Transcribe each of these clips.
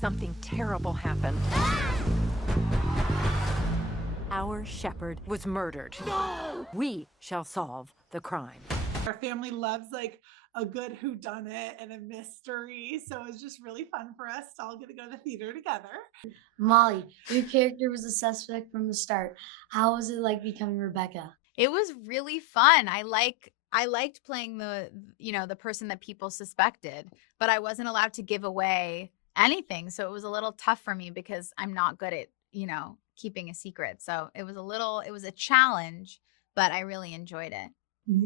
Something terrible happened. Our shepherd was murdered. No! We shall solve the crime. Our family loves like a good whodunit and a mystery, so it was just really fun for us to all get to go to the theater together. Molly, your character was a suspect from the start. How was it like becoming Rebecca? It was really fun. I liked playing the person that people suspected, but I wasn't allowed to give away anything. So it was a little tough for me because I'm not good at, keeping a secret. So it was a challenge, but I really enjoyed it.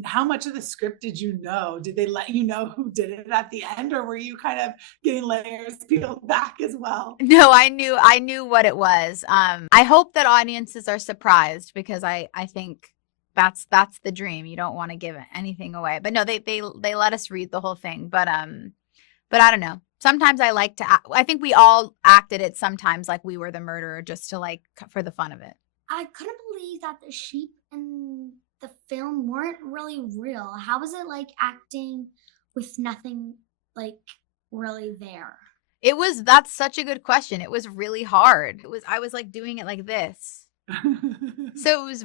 How much of the script did you know? Did they let you know who did it at the end, or were you kind of getting layers peeled back as well? No, I knew what it was. I hope that audiences are surprised because I think that's the dream. You don't want to give anything away. But no, they let us read the whole thing. But I don't know. Sometimes I like to I think we all acted it sometimes like we were the murderer just to for the fun of it. I couldn't believe that the sheep in the film weren't really real. How was it like acting with nothing like really there? That's such a good question. It was really hard. I was like doing it like this. So it was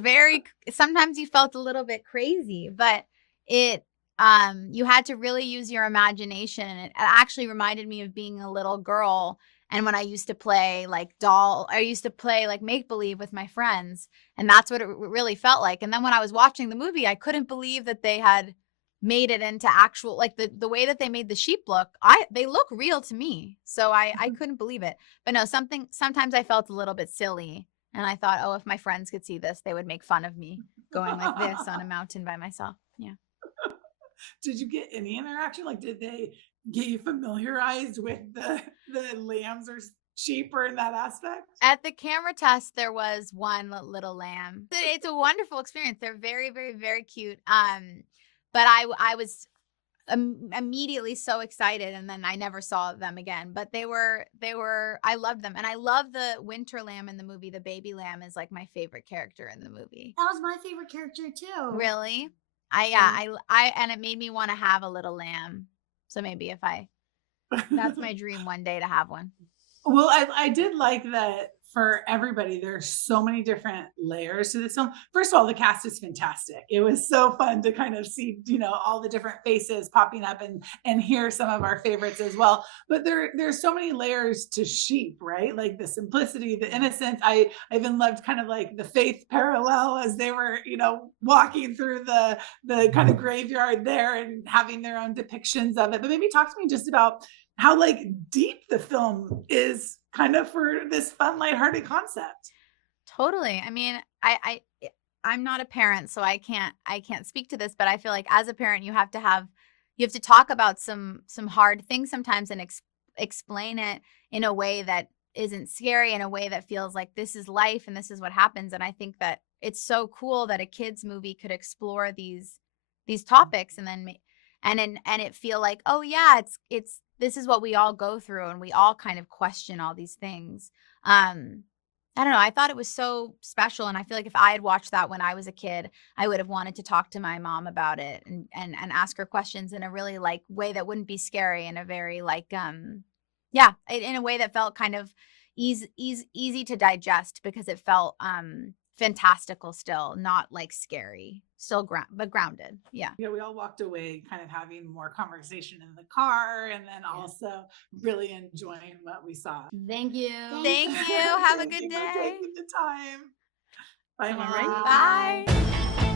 sometimes you felt a little bit crazy, but you had to really use your imagination. And it actually reminded me of being a little girl. And when I used to play I used to play like make believe with my friends. And that's what it really felt like. And then when I was watching the movie, I couldn't believe that they had made it into actual, like the way that they made the sheep look, they look real to me. So I couldn't believe it. But no, sometimes I felt a little bit silly. And I thought, oh, if my friends could see this, they would make fun of me going like this on a mountain by myself. Yeah. Did you get any interaction? Like, did they get you familiarized with the lambs or sheep or in that aspect? At the camera test, there was one little lamb. It's a wonderful experience. They're very, very, very cute. But I was immediately so excited, and then I never saw them again. But I loved them, and I love the winter lamb in the movie. The baby lamb is like my favorite character in the movie. That was my favorite character too. Really? And it made me want to have a little lamb. So maybe that's my dream one day to have one. Well, I did like that for everybody. There's so many different layers to this film. First of all, the cast is fantastic. It was so fun to kind of see, all the different faces popping up and hear some of our favorites as well. But there's so many layers to sheep, right? Like the simplicity, the innocence. I even loved kind of like the faith parallel as they were, walking through the kind of graveyard there and having their own depictions of it. But maybe talk to me just about how deep the film is kind of for this fun, lighthearted concept. Totally. I mean, I'm not a parent, so I can't speak to this, but I feel like as a parent, you have to talk about some hard things sometimes and explain it in a way that isn't scary, in a way that feels like this is life and this is what happens. And I think that it's so cool that a kids movie could explore these topics and then and it feel like, oh yeah, it's this is what we all go through and we all kind of question all these things. I don't know. I thought it was so special. And I feel like if I had watched that when I was a kid, I would have wanted to talk to my mom about it and ask her questions in a really way that wouldn't be scary, in a very in a way that felt kind of easy to digest, because it felt fantastical still, not scary, still but grounded. Yeah. We all walked away kind of having more conversation in the car and then also really enjoying what we saw. Thank you. Thank you. Have a good Thank you day. for taking the time. Bye, Mom. Bye.